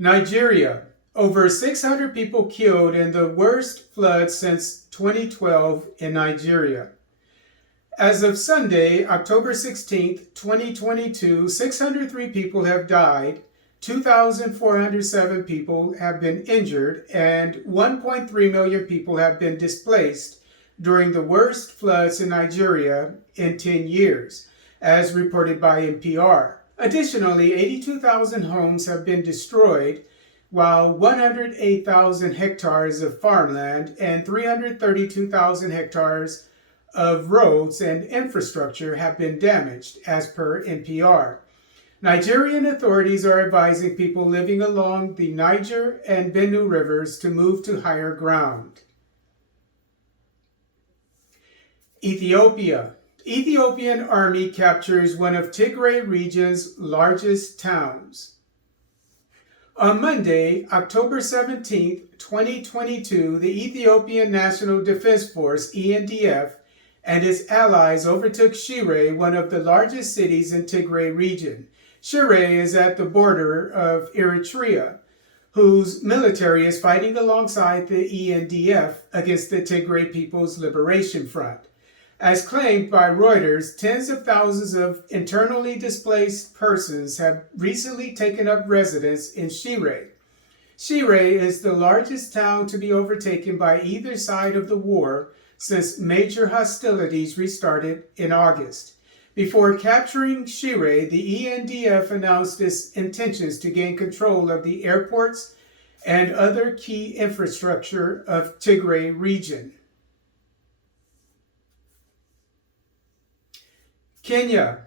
Nigeria. Over 600 people killed in the worst flood since 2012 in Nigeria. As of Sunday, October 16, 2022, 603 people have died, 2,407 people have been injured, and 1.3 million people have been displaced during the worst floods in Nigeria in 10 years, as reported by NPR. Additionally, 82,000 homes have been destroyed, while 108,000 hectares of farmland and 332,000 hectares of roads and infrastructure have been damaged, as per NPR. Nigerian authorities are advising people living along the Niger and Benue rivers to move to higher ground. Ethiopia. Ethiopian army captures one of Tigray Region's largest towns. On Monday, October 17, 2022, the Ethiopian National Defense Force, ENDF, and its allies overtook Shire, one of the largest cities in Tigray Region. Shire is at the border of Eritrea, whose military is fighting alongside the ENDF against the Tigray People's Liberation Front. As claimed by Reuters, tens of thousands of internally displaced persons have recently taken up residence in Shire. Shire is the largest town to be overtaken by either side of the war since major hostilities restarted in August. Before capturing Shire, the ENDF announced its intentions to gain control of the airports and other key infrastructure of Tigray Region. Kenya.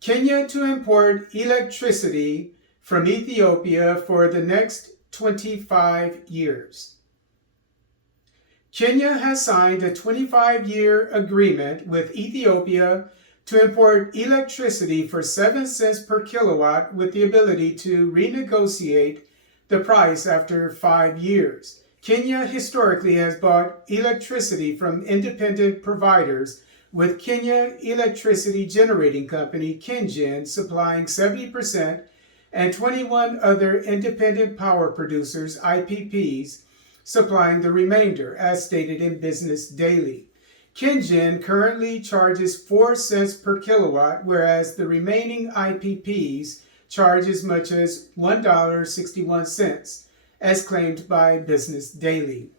Kenya to import electricity from Ethiopia for the next 25 years. Kenya has signed a 25-year agreement with Ethiopia to import electricity for 7 cents per kilowatt with the ability to renegotiate the price after 5 years. Kenya historically has bought electricity from independent providers, with Kenya Electricity Generating Company, KenGen, supplying 70% and 21 other independent power producers, IPPs, supplying the remainder, as stated in Business Daily. KenGen currently charges 4 cents per kilowatt, whereas the remaining IPPs charge as much as $1.61, as claimed by Business Daily.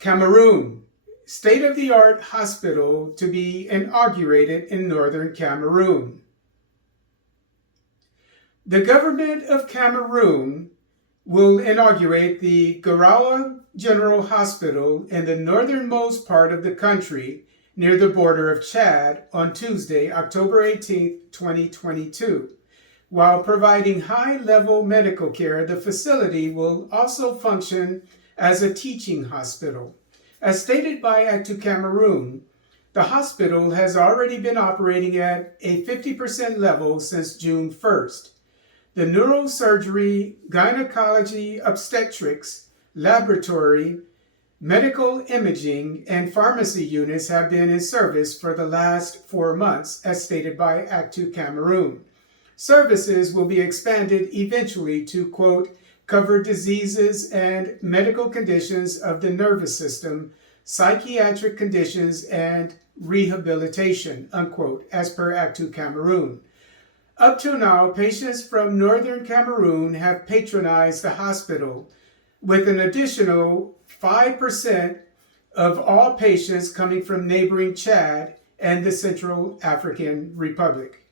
Cameroon. State-of-the-art hospital to be inaugurated in northern Cameroon. The government of Cameroon will inaugurate the Garawa General Hospital in the northernmost part of the country near the border of Chad on Tuesday, October 18, 2022. While providing high-level medical care, the facility will also function as a teaching hospital. As stated by Actu Cameroon, the hospital has already been operating at a 50% level since June 1st. The neurosurgery, gynecology, obstetrics, laboratory, medical imaging, and pharmacy units have been in service for the last 4 months, as stated by Actu Cameroon. Services will be expanded eventually to, quote, cover diseases and medical conditions of the nervous system, psychiatric conditions, and rehabilitation, unquote, as per Actu Cameroon. Up to now, patients from northern Cameroon have patronized the hospital, with an additional 5% of all patients coming from neighboring Chad and the Central African Republic.